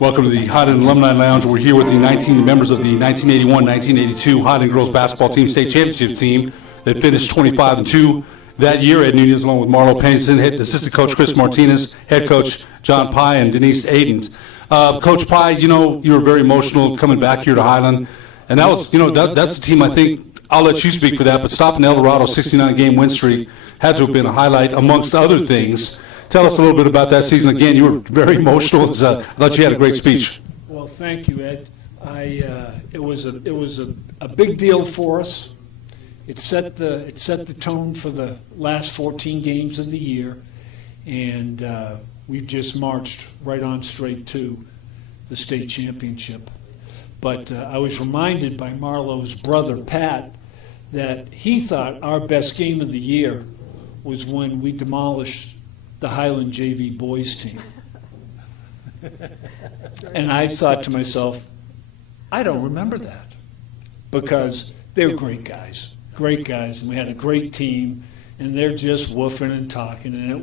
Welcome to the Highland Alumni Lounge. We're here with the 19 members of the 1981-1982 Highland Girls Basketball Team State Championship team that finished 25-2 that year. Ed Nunez, along with Marlo Pennington, assistant coach Chris Martinez, head coach John Pye, and Denise Aidens. Coach Pye, you were very emotional coming back here to Highland, and that was, that's a team. I think I'll let you speak for that, but stopping El Dorado's 69-game win streak had to have been a highlight amongst other things. Tell us a little bit about that season. Again, you were very emotional. I thought you had a great speech. Well, thank you, Ed. It was a big deal for us. It set the tone for the last 14 games of the year, and we've just marched right on straight to the state championship. But I was reminded by Marlo's brother, Pat, that he thought our best game of the year was when we demolished the Highland JV boys team. And I thought to myself, I don't remember that, because they were great guys, and we had a great team, and they're just woofing and talking, and it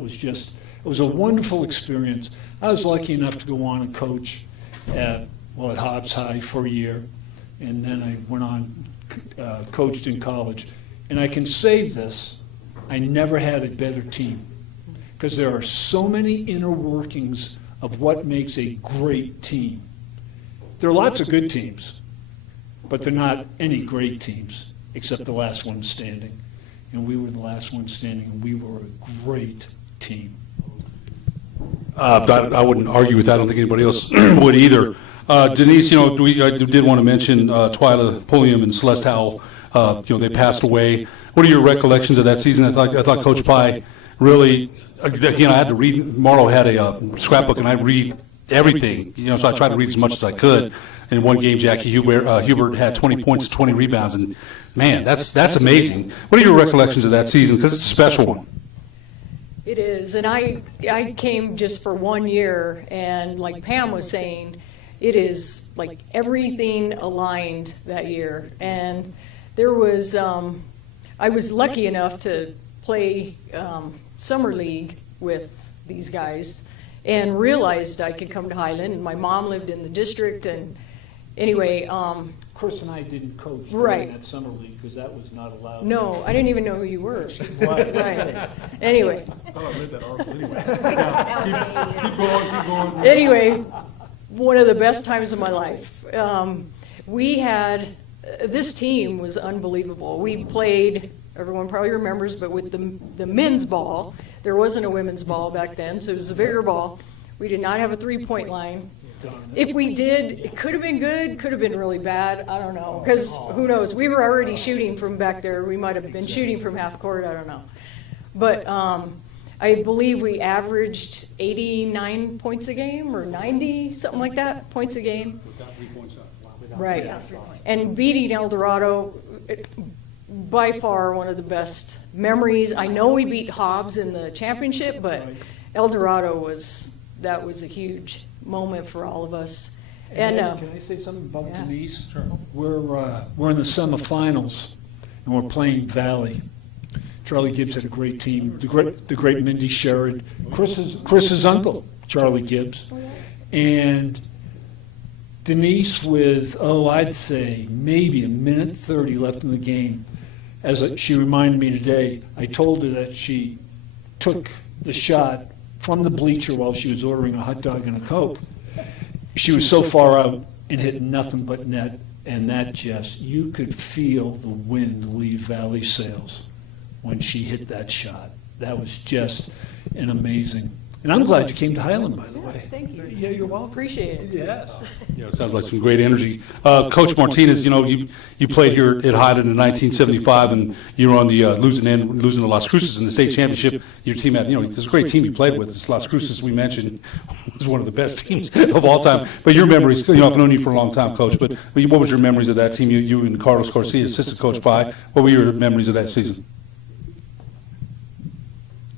was a wonderful experience. I was lucky enough to go on and coach at Hobbs High for a year, and then I went on, coached in college. And I can say this, I never had a better team, because there are so many inner workings of what makes a great team. There are lots of good teams, but they're not any great teams, except the last one standing. And we were the last one standing, and we were a great team. I wouldn't argue with that. I don't think anybody else would either. Denise, I did want to mention Twyla Pulliam and Celeste Howell. They passed away. What are your recollections of that season? I thought Coach Pye really, again, I had to read. Marlo had a scrapbook, and I read everything. So I tried to read as much as I could. In one game, Jackie Hubert had 20 points, 20 rebounds, and man, that's amazing. What are your recollections of that season? Because it's a special one. It is, and I came just for 1 year, and like Pam was saying, it is like everything aligned that year. And there was, I was lucky enough to play summer league with these guys and realized I could come to Highland, and my mom lived in the district, and anyway. Chris and I didn't coach right. during that summer league because that was not allowed. No, I didn't even know who you were. Right. Anyway. I thought I read that article anyway. Keep going. Anyway, one of the best times of my life. We had, this team was unbelievable. We played, everyone probably remembers, but with the men's ball. There wasn't a women's ball back then, so it was a bigger ball. We did not have a three-point line. If we did, it could have been good, could have been really bad. I don't know, because who knows? We were already shooting from back there. We might have been shooting from half court. I don't know. But I believe we averaged 89 points a game or 90, something like that, points a game. Right. And beating El Dorado, by far one of the best memories. I know we beat Hobbs in the championship, but El Dorado that was a huge moment for all of us. And can I say something about Denise? Sure. We're in the semifinals, and we're playing Valley. Charlie Gibbs had a great team. The great Mindy Sherrod, Chris's uncle, Charlie Gibbs, and Denise with I'd say maybe a minute 30 left in the game. As she reminded me today, I told her that she took the shot from the bleacher while she was ordering a hot dog and a Coke. She was so far out and hit nothing but net, and that you could feel the wind leave Valley sails when she hit that shot. That was just an amazing. And I'm glad you came to Highland, by the way. Thank you. Yeah, you're welcome. Appreciate it. Yes. It sounds like some great energy. Coach Martinez, you played here at Highland in 1975, and you were on the losing to Las Cruces in the state championship. Your team had, this great team you played with. This Las Cruces we mentioned was one of the best teams of all time. But your memories, I've known you for a long time, Coach. But what was your memories of that team? You and Carlos Garcia, assistant coach Pye. What were your memories of that season?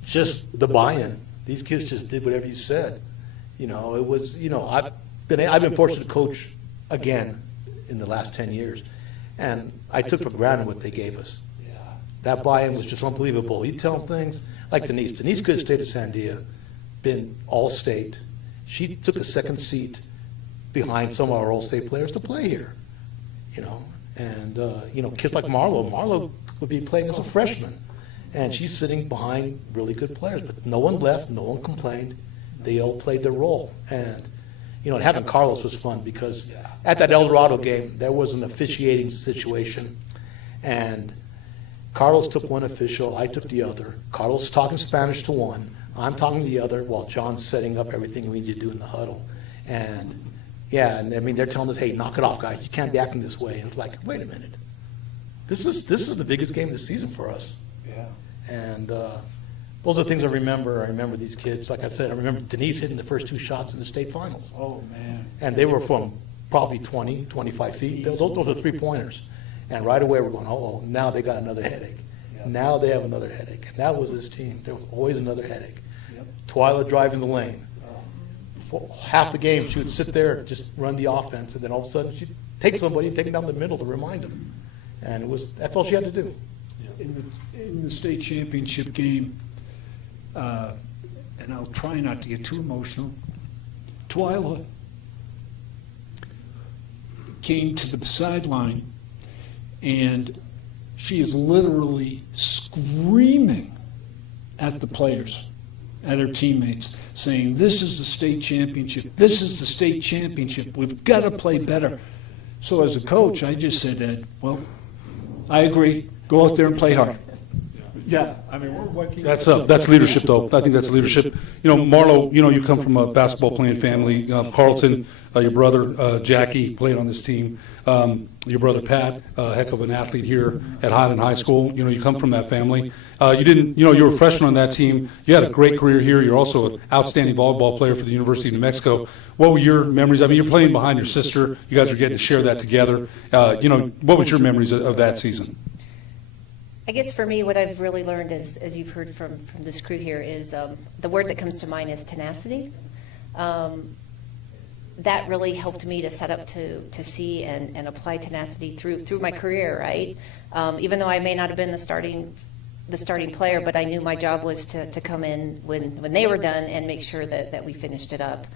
Just the buy-in. These kids just did whatever you said. It was, I've been fortunate to coach again in the last 10 years, and I took for granted what they gave us. That buy-in was just unbelievable. You tell them things like Denise. Denise could have stayed at Sandia, been all-state. She took a second seat behind some of our All State players to play here, you know. And, you know, kids like Marlo would be playing as a freshman, and she's sitting behind really good players. But no one left, no one complained. They all played their role. And, you know, having Carlos was fun because at that El Dorado game, there was an officiating situation, and Carlos took one official, I took the other. Carlos is talking Spanish to one, I'm talking to the other, while John's setting up everything we need to do in the huddle. And yeah, and I mean, they're telling us, hey, knock it off, guys. You can't be acting this way. And it's like, wait a minute. This is the biggest game of the season for us. Yeah. And those are the things I remember. I remember these kids. Like I said, I remember Denise hitting the first 2 shots in the state finals. Oh, man. And they were from probably 20, 25 feet. Those are 3-pointers. And right away we're going, oh, now they got another headache. Yep. Now they have another headache. And that was this team. There was always another headache. Yep. Twyla driving the lane. For half the game, she would sit there and just run the offense, and then all of a sudden she'd take somebody and take them down the middle to remind them. And that's all she had to do. In the state championship game, and I'll try not to get too emotional, Twyla came to the sideline, and she is literally screaming at the players, at her teammates, saying, this is the state championship. This is the state championship. We've got to play better. So as a coach, I just said, Ed, well, I agree. Go out there and play hard. Yeah, I mean, we're working. That's leadership, though. I think that's leadership. You know, Marlo, you know, you come from a basketball playing family. Carlton, your brother Jackie played on this team. Your brother Pat, a heck of an athlete here at Highland High School. You know, you come from that family. You were a freshman on that team. You had a great career here. You're also an outstanding volleyball player for the University of New Mexico. What were your memories? I mean, you're playing behind your sister. You guys are getting to share that together. You know, what was your memories of that season? I guess for me, what I've really learned is, as you've heard from this crew here, is the word that comes to mind is tenacity. That really helped me to set up to see and apply tenacity through my career, right? Even though I may not have been the starting player, but I knew my job was to come in when they were done and make sure that we finished it up.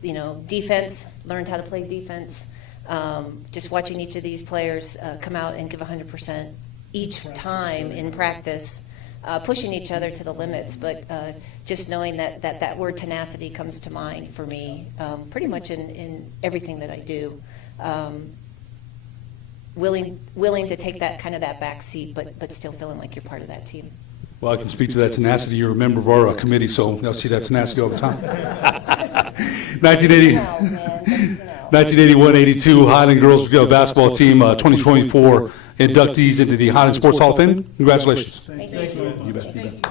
You know, defense, learned how to play defense. Just watching each of these players come out and give 100% each time in practice, pushing each other to the limits, but just knowing that word tenacity comes to mind for me pretty much in everything that I do. Willing to take that back seat, but still feeling like you're part of that team. Well, I can speak to that tenacity. You're a member of our committee, so I'll see that tenacity all the time. 1981-82 Highland Girls Basketball Team, 2024 inductees into the Highland Sports Hall of Fame. Congratulations. Thank you. You bet. You bet.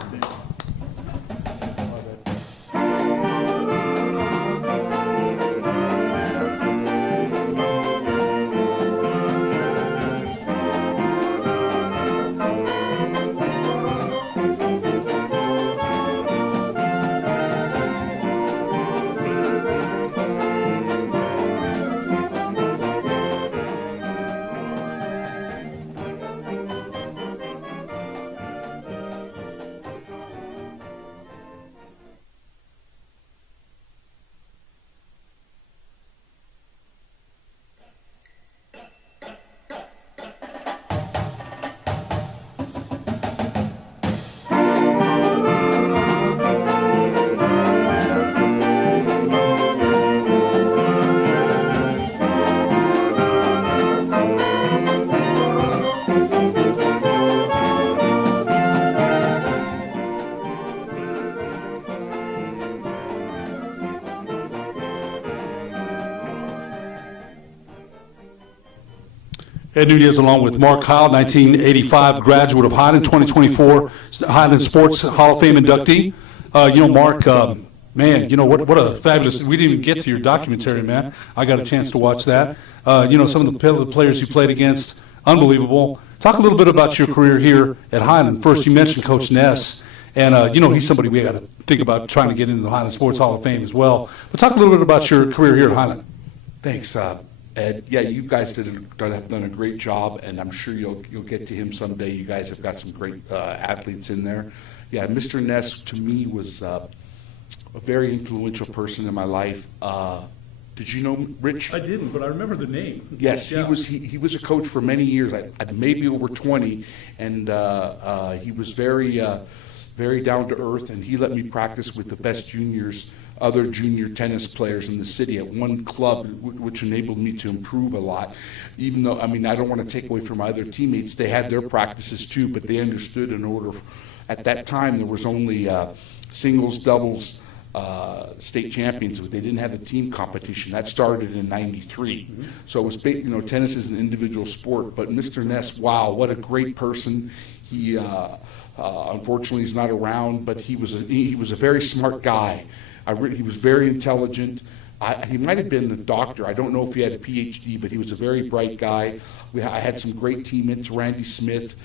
Ed Nunez, along with Mark Kyle, 1985 graduate of Highland, 2024 Highland Sports Hall of Fame inductee. Mark, man, what a fabulous, we didn't even get to your documentary, man. I got a chance to watch that. Some of the players you played against, unbelievable. Talk a little bit about your career here at Highland. First, you mentioned Coach Ness, and, he's somebody we got to think about trying to get into the Highland Sports Hall of Fame as well. But talk a little bit about your career here at Highland. Thanks, Ed. Yeah, you guys have done a great job, and I'm sure you'll get to him someday. You guys have got some great athletes in there. Yeah, Mr. Ness to me was a very influential person in my life. To Did you know Rich? I didn't, but I remember the name. Yes, Yeah. he was a coach for many years, maybe over 20, and he was very down to earth, and he let me practice with the best juniors, other junior tennis players in the city at one club, which enabled me to improve a lot. Even though, I mean, I don't want to take away from my other teammates, they had their practices too, but they understood in order, at that time, there was only singles, doubles, state champions, but they didn't have a team competition. That started in '93. So it was, tennis is an individual sport, but Mr. Ness, wow, what a great person. He, unfortunately, he's not around, but he was a very smart guy. He was very intelligent. He might have been a doctor. I don't know if he had a PhD, but he was a very bright guy. I had some great teammates, Randy Smith,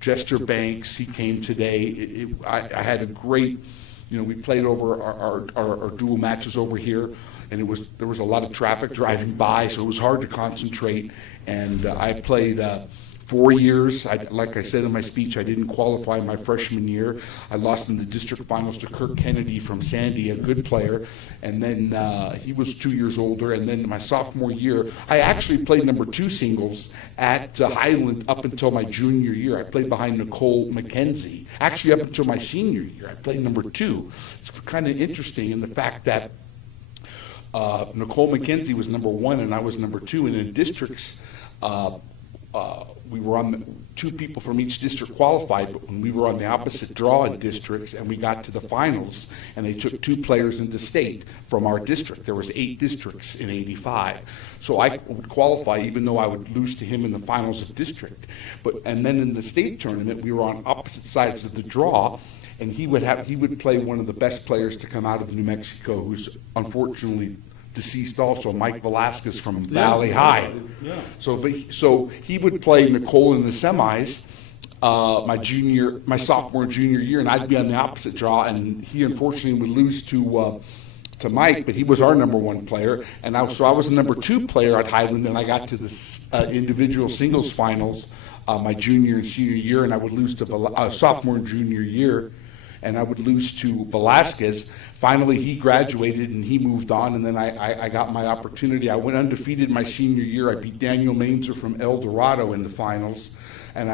Jester Banks, he came today. I had a great, we played over our dual matches over here, and there was a lot of traffic driving by, so it was hard to concentrate. And I played 4 years. Like I said in my speech, I didn't qualify my freshman year. I lost in the district finals to Kirk Kennedy from Sandy, a good player. And then he was 2 years older. And then my sophomore year, I actually played number 2 singles at Highland up until my junior year. I played behind Nicole McKenzie. Actually, up until my senior year, I played number 2. It's kind of interesting in the fact that Nicole McKenzie was number 1 and I was number 2. And in districts, we were on 2 people from each district qualified, but when we were on the opposite draw in districts and we got to the finals and they took 2 players into state from our district, there was 8 districts in '85. So I would qualify even though I would lose to him in the finals of district. And then in the state tournament, we were on opposite sides of the draw, and he would play one of the best players to come out of New Mexico, who's unfortunately deceased also, Mike Velasquez from Valley High. Yeah. So he would play Nicole in the semis my sophomore and junior year, and I'd be on the opposite draw, and he unfortunately would lose to Mike, but he was our number 1 player, and I was the number 2 player at Highland, and I got to the individual singles finals my junior and senior year, and I would lose to sophomore and junior year, and I would lose to Velasquez. Finally, he graduated and he moved on, and then I got my opportunity. I went undefeated my senior year. I beat Daniel Mainzer from El Dorado in the finals, and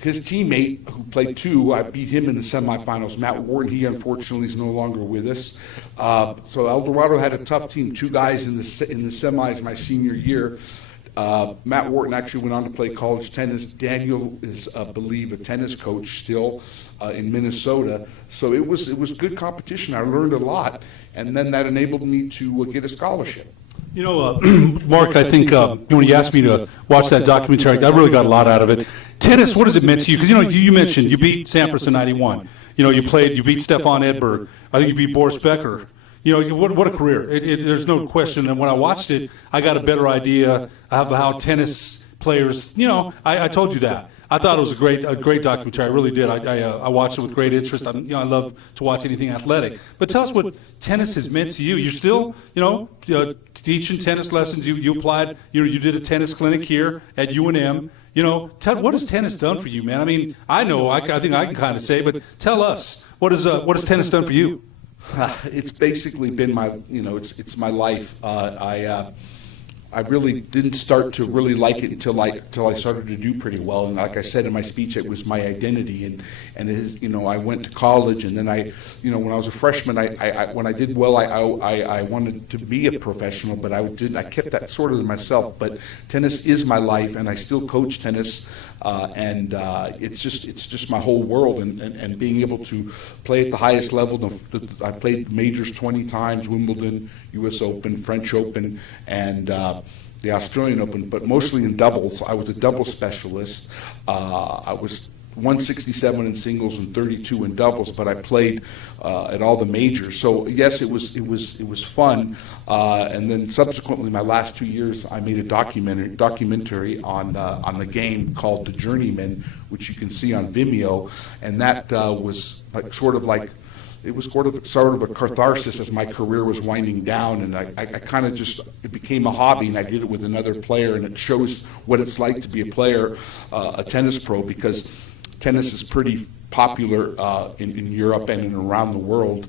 his teammate who played 2, I beat him in the semifinals. Matt Wharton, he unfortunately is no longer with us. So El Dorado had a tough team, 2 guys in the semis my senior year. Matt Wharton actually went on to play college tennis. Daniel is, I believe, a tennis coach still in Minnesota. So it was good competition. I learned a lot, and then that enabled me to get a scholarship. Mark, I think when you asked me to watch that documentary, I really got a lot out of it. Tennis, what does it mean to you? Because you mentioned you beat Sampras in '91. You beat Stefan Edberg. I think you beat Boris Becker. What a career. There's no question. And when I watched it, I got a better idea of how tennis players, I told you that. I thought it was a great documentary. I really did. I watched it with great interest. I love to watch anything athletic. But tell us what tennis has meant to you. You're still, teaching tennis lessons. You applied, you did a tennis clinic here at UNM. What has tennis done for you, man? I mean, I know, I think I can kind of say, but tell us, what has tennis done for you? It's basically been my, it's my life. I really didn't start to really like it until I started to do pretty well. And like I said in my speech, it was my identity. And it is, I went to college, and then when I was a freshman, when I did well, I wanted to be a professional, but I kept that sort of to myself. But tennis is my life, and I still coach tennis. And it's just my whole world, and being able to play at the highest level. I played majors 20 times, Wimbledon, U.S. Open, French Open, and the Australian Open, but mostly in doubles. I was a double specialist. I was 167 in singles and 32 in doubles, but I played at all the majors. So yes, it was fun. And then subsequently, my last 2 years, I made a documentary on the game called The Journeyman, which you can see on Vimeo, and that was sort of a catharsis as my career was winding down, and I kind of it became a hobby, and I did it with another player, and it shows what it's like to be a player, a tennis pro, because tennis is pretty popular in Europe and in around the world,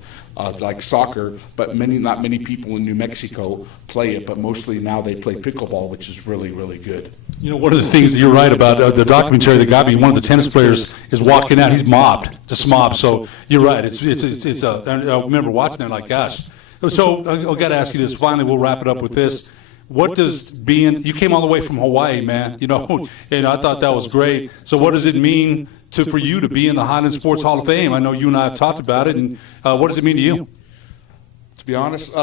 like soccer, but not many people in New Mexico play it, but mostly now they play pickleball, which is really, really good. You know, one of the things that you're right about, the documentary that got me, one of the tennis players is walking out, he's mobbed, just mobbed, so you're right, I remember watching that, like, gosh. So I've got to ask you this, finally, we'll wrap it up with this. What does you came all the way from Hawaii, man, you know, and I thought that was great. So what does it mean for you to be in the Highland Sports Hall of Fame? I know you and I have talked about it, and what does it mean to you? To be honest,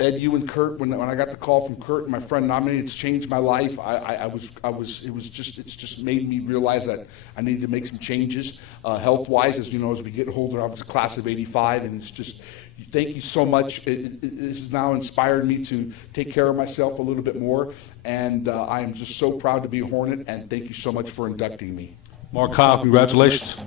Ed, you and Kurt, when I got the call from Kurt and my friend nominated, it's changed my life. It's just made me realize that I needed to make some changes, health-wise, as you know, as we get older. I was a class of '85, and it's just, thank you so much. This has now inspired me to take care of myself a little bit more, and I am just so proud to be a Hornet, and thank you so much for inducting me. Mark Kyle, congratulations.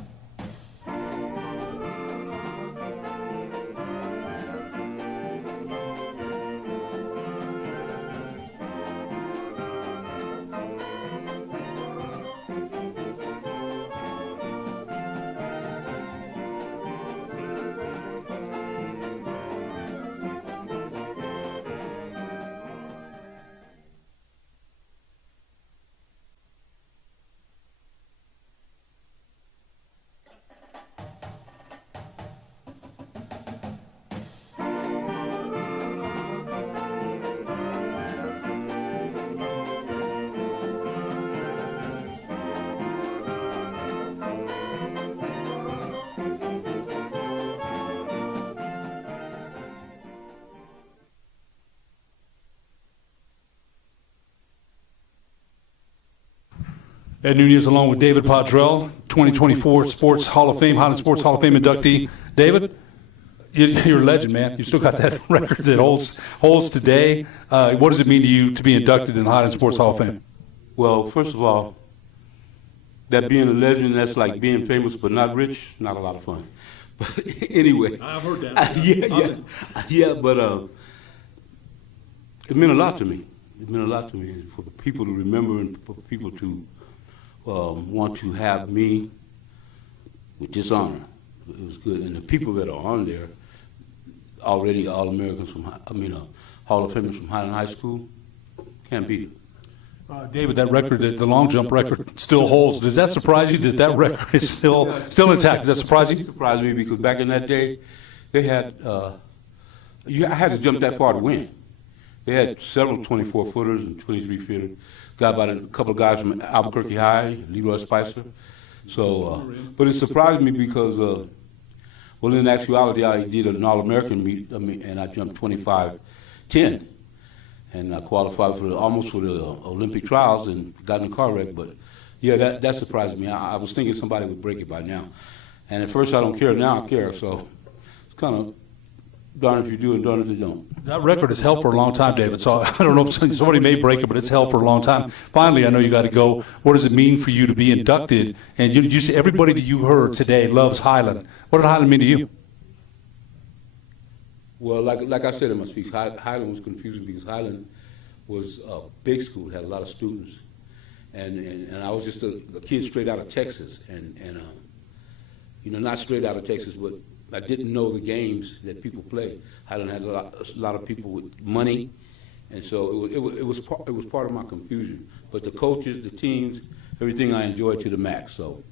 Ed Nunez along with David Podrell, 2024 Sports Hall of Fame, Highland Sports Hall of Fame inductee. David, you're a legend, man. You still got that record that holds today. What does it mean to you to be inducted in the Highland Sports Hall of Fame? Well, first of all, that being a legend, that's like being famous but not rich, not a lot of fun. But anyway. I've heard that. Yeah, but it meant a lot to me. It meant a lot to me for the people to remember and for people to want to have me with this honor. It was good. And the people that are on there, already All-Americans Hall of Famers from Highland High School, can't beat it. David, that record, the long jump record, still holds. Does that surprise you that record is still intact? Does that surprise you? It surprised me because back in that day, they had, I had to jump that far to win. They had several 24-footers and 23-footers. Got about a couple of guys from Albuquerque High, Leroy Spicer. So, but it surprised me because, well, in actuality, I did an All-American meet, and I jumped 25-10. And I qualified almost for the Olympic trials and got in a car wreck. But, yeah, that surprised me. I was thinking somebody would break it by now. And at first I don't care, now I care. So it's kind of darn if you do and darn if you don't. That record has held for a long time, David. So I don't know if somebody may break it, but it's held for a long time. Finally, I know you got to go. What does it mean for you to be inducted? And you see everybody that you heard today loves Highland. What did Highland mean to you? Well, like I said in my speech, Highland was confusing because Highland was a big school, had a lot of students, and I was just a kid straight out of Texas, and not straight out of Texas, but I didn't know the games that people play. Highland had a lot of people with money, and so it was part of my confusion. But the coaches, the teams, everything I enjoyed to the max. So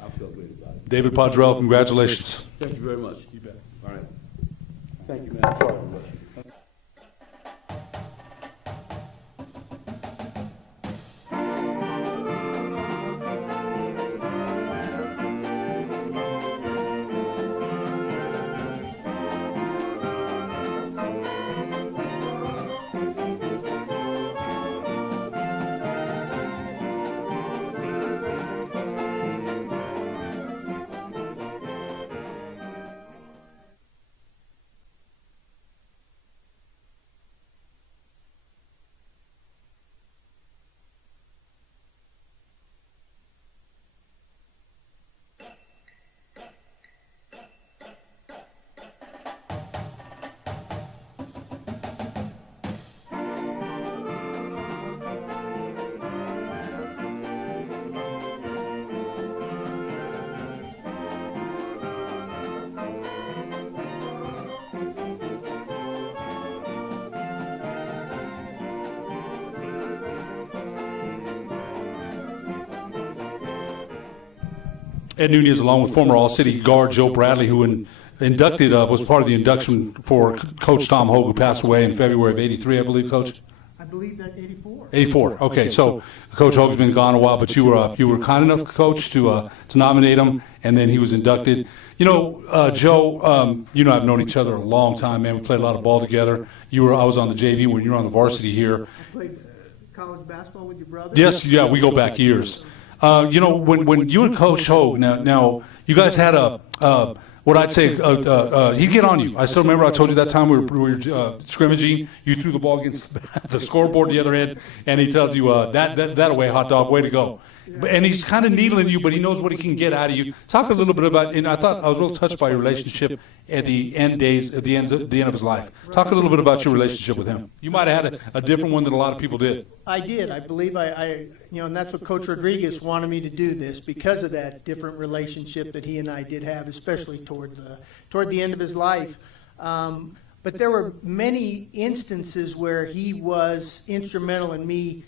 I feel great about it. David Podrell, congratulations. Thank you very much. You bet. All right. Thank you, man. Sorry. Ed Nunez, along with former All-City guard Joe Bradley, who was part of the induction for Coach Tom Hogue, who passed away in February of '83, I believe, Coach. I believe that 84. 84. Okay, so Coach Hogue's been gone a while, but you were kind enough, Coach, to nominate him, and then he was inducted. You know, Joe, you and I have known each other a long time, man. We played a lot of ball together. I was on the JV when you were on the varsity here. I played college basketball with your brother. Yes, yeah, we go back years. You know, when you and Coach Hogue, now you guys had what I'd say, he'd get on you. I still remember I told you that time we were scrimmaging. You threw the ball against the scoreboard the other end, and he tells you, that away, hot dog, way to go. And he's kind of needling you, but he knows what he can get out of you. Talk a little bit about, and I thought I was real touched by your relationship at the end of his life. Talk a little bit about your relationship with him. You might have had a different one than a lot of people did. I did. I believe and that's what Coach Rodriguez wanted me to do this because of that different relationship that he and I did have, especially toward the end of his life. But there were many instances where he was instrumental in me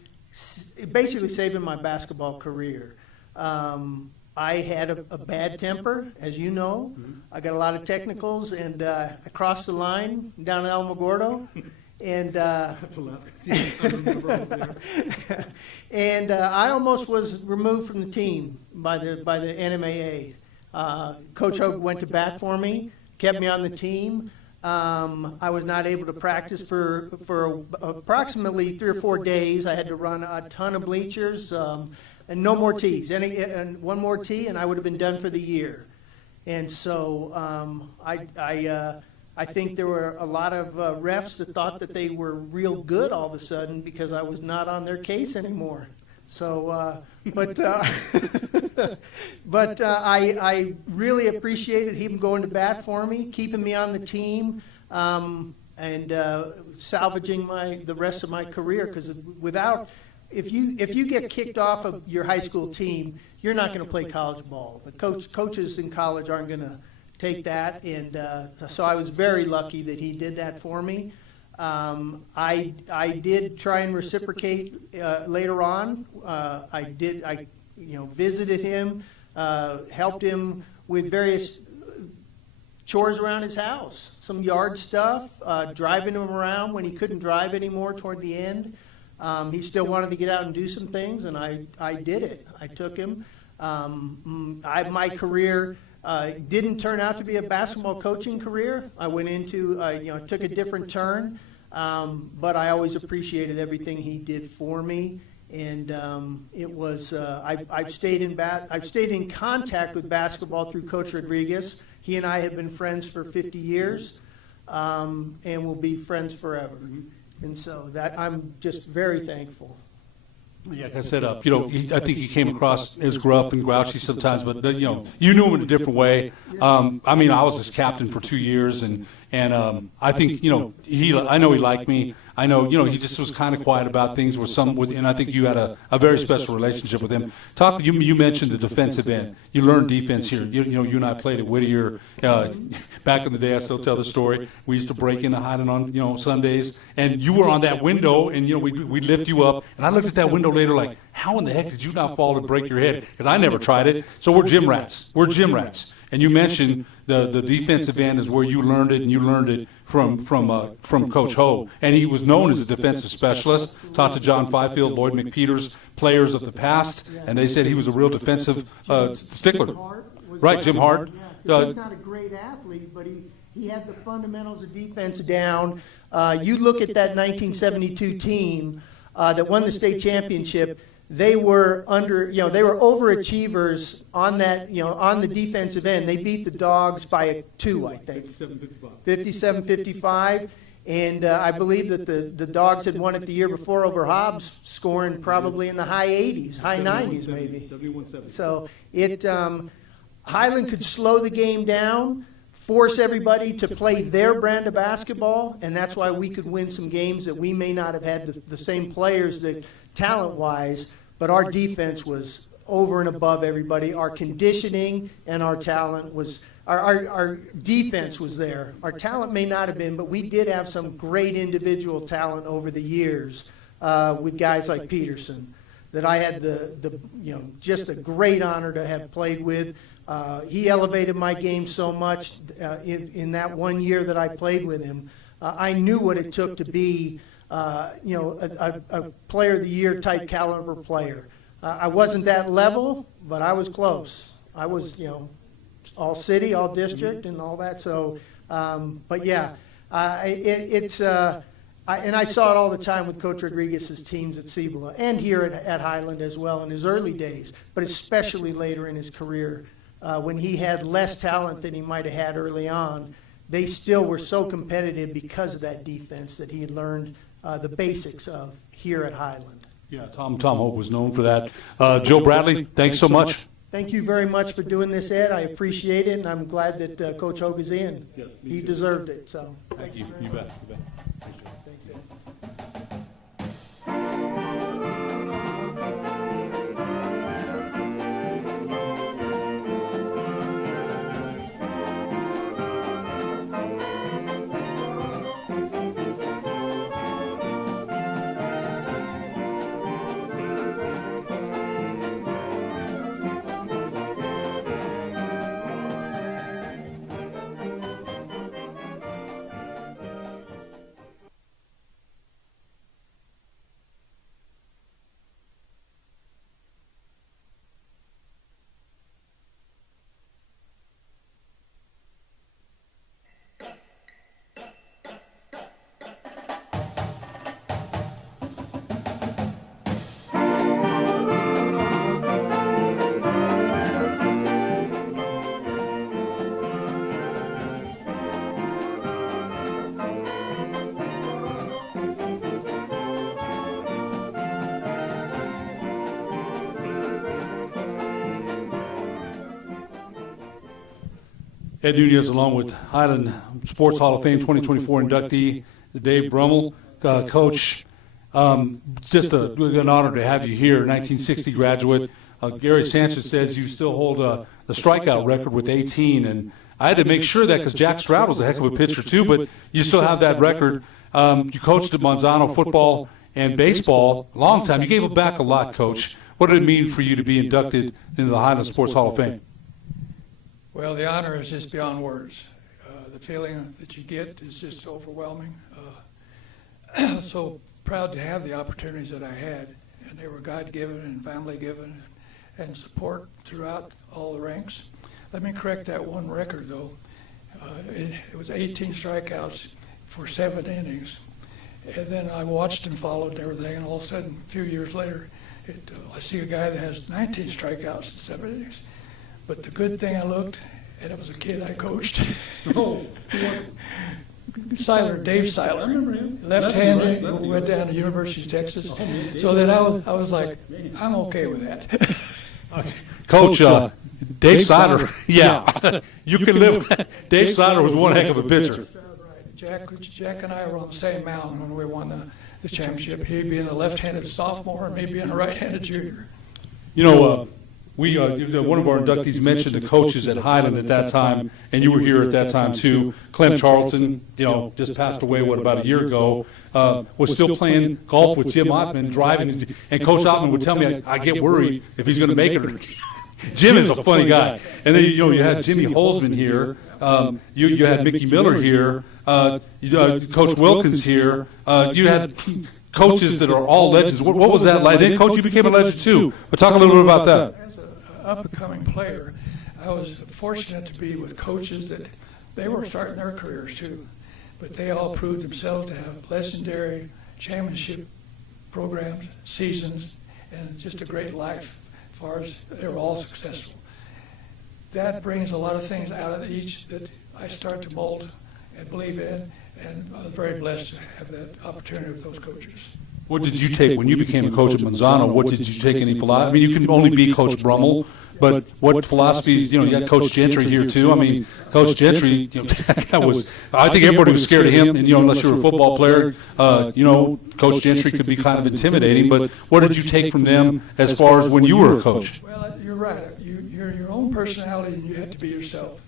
basically saving my basketball career. I had a bad temper, as you know. I got a lot of technicals, and I crossed the line down at Alamogordo, and and I almost was removed from the team by the NMAA. Coach Hogue went to bat for me, kept me on the team. I was not able to practice for approximately 3 or 4 days. I had to run a ton of bleachers and no more tees. And one more tee, and I would have been done for the year. And so I think there were a lot of refs that thought that they were real good all of a sudden because I was not on their case anymore. So, but I really appreciated him going to bat for me, keeping me on the team, and salvaging the rest of my career. Because if you get kicked off of your high school team, you're not going to play college ball. The coaches in college aren't going to take that, and so I was very lucky that he did that for me. I did try and reciprocate later on. I visited him, helped him with various chores around his house, some yard stuff, driving him around when he couldn't drive anymore toward the end. He still wanted to get out and do some things, and I did it. I took him. My career didn't turn out to be a basketball coaching career. I went into, took a different turn. But I always appreciated everything he did for me, and it was I've stayed in contact with basketball through Coach Rodriguez. He and I have been friends for 50 years, and will be friends forever. And so that I'm just very thankful. Yeah, like I said, I think he came across as gruff and grouchy sometimes, but you knew him in a different way. I was his captain for 2 years, and I think I know he liked me. I know he just was kind of quiet about things. And I think you had a very special relationship with him. You mentioned the defensive end. You learned defense here. You and I played at Whittier back in the day. I still tell the story. We used to break into Highland on Sundays, and you were on that window, and we'd lift you up. And I looked at that window later like, how in the heck did you not fall and break your head? Because I never tried it. So we're gym rats. And you mentioned the defensive end is where you learned it, and you learned it from Coach Hogue. And he was known as a defensive specialist, taught to John Fifield, Lloyd McPeters, players of the past, and they said he was a real defensive stickler. Right, Jim Hart. He's not a great athlete, but he had the fundamentals of defense down. You look at that 1972 team that won the state championship. They were they were overachievers on that, on the defensive end. They beat the Dogs by 2, I think. 57-55. And I believe that the Dogs had won it the year before over Hobbs, scoring probably in the high 80s, high 90s maybe. So Highland could slow the game down, force everybody to play their brand of basketball, and that's why we could win some games that we may not have had the same players that talent-wise, but our defense was over and above everybody. Our conditioning and our talent was, our defense was there. Our talent may not have been, but we did have some great individual talent over the years with guys like Peterson, that I had just a great honor to have played with. He elevated my game so much in that 1 year that I played with him. I knew what it took to be, a player of the year type caliber player. I wasn't that level, but I was close. I was, all city, all district, and all that. So, but yeah, and I saw it all the time with Coach Rodriguez's teams at Cibola and here at Highland as well in his early days, but especially later in his career when he had less talent than he might have had early on. They still were so competitive because of that defense that he had learned the basics of here at Highland. Yeah, Tom Hope was known for that. Joe Bradley, thanks so much. Thank you very much for doing this, Ed. I appreciate it, and I'm glad that Coach Hogue is in. Yes, he deserved it. So Thank you. You bet. Thanks, Ed. Ed Nunez, along with Highland Sports Hall of Fame 2024 inductee Dave Brummel. Coach, just an honor to have you here, 1960 graduate. Gary Sanchez says you still hold the strikeout record with 18, and I had to make sure that because Jack Stroud was a heck of a pitcher too, but you still have that record. You coached at Monsanto football and baseball a long time. You gave back a lot, Coach. What did it mean for you to be inducted into the Highland Sports Hall of Fame? Well, the honor is just beyond words. The feeling that you get is just overwhelming. So proud to have the opportunities that I had, and they were God-given and family-given and support throughout all the ranks. Let me correct that one record, though. It was 18 strikeouts for 7 innings. And then I watched and followed and everything, and all of a sudden, a few years later, I see a guy that has 19 strikeouts in 7 innings. But the good thing I looked, and it was a kid I coached. Seiler, Dave Seiler, left-handed, went down to University of Texas. So then I was like, I'm okay with that. Coach, Dave Seiler, yeah, you can live. Dave Seiler was one heck of a pitcher. Jack and I were on the same mound when we won the championship. He being a left-handed sophomore and me being a right-handed junior. You know, one of our inductees mentioned the coaches at Highland at that time, and you were here at that time too. Clem Charlton, just passed away, about a year ago, was still playing golf with Jim Ottman, driving, and Coach Ottman would tell me, I get worried if he's going to make it. Jim is a funny guy. And then, you had Jimmy Holzman here, you had Mickey Miller here, Coach Wilkins here, you had coaches that are all legends. What was that like? Then, Coach, you became a legend too. But talk a little bit about that. Up-and-coming player, I was fortunate to be with coaches that they were starting their careers too, but they all proved themselves to have legendary championship programs, seasons, and just a great life as far as they were all successful. That brings a lot of things out of each that I start to mold and believe in, and I was very blessed to have that opportunity with those coaches. What did you take when you became a coach at Monsanto? What did you take any philosophy? I mean, you can only be Coach Brummel, but what philosophies? You got Coach Gentry here too. I mean, Coach Gentry, that was. I think everybody was scared of him, and unless you were a football player, Coach Gentry could be kind of intimidating. But what did you take from them as far as when you were a coach? Well, you're right. You're your own personality, and you have to be yourself.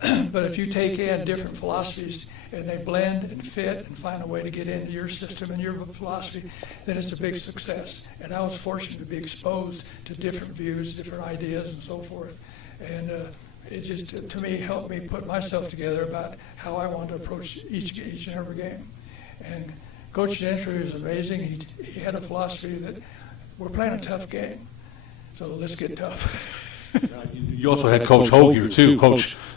But if you take in different philosophies and they blend and fit and find a way to get into your system and your philosophy, then it's a big success. And I was fortunate to be exposed to different views, different ideas, and so forth. And it just, to me, helped me put myself together about how I want to approach each and every game. And Coach Gentry was amazing. He had a philosophy that we're playing a tough game, so let's get tough. You also had Coach Hogue here too.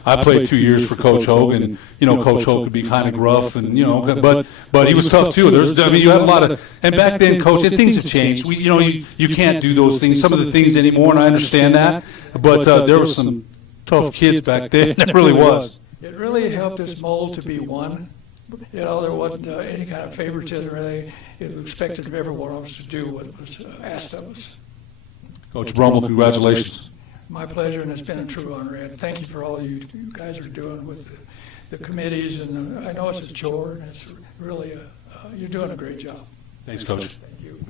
I played 2 years for Coach Hogue, and Coach Hogue could be kind of gruff, and but he was tough too. You have a lot of, and back then, Coach, and things have changed. You can't do those things, some of the things anymore, and I understand that. But there were some tough kids back then. It really was. It really helped us mold to be one. There wasn't any kind of favoritism or anything. It was expected of every one of us to do what was asked of us. Coach Brummel, congratulations. My pleasure, and it's been a true honor, Ed. Thank you for all you guys are doing with the committees, and I know it's a chore, and it's really you're doing a great job. Thanks, Coach. Thank you.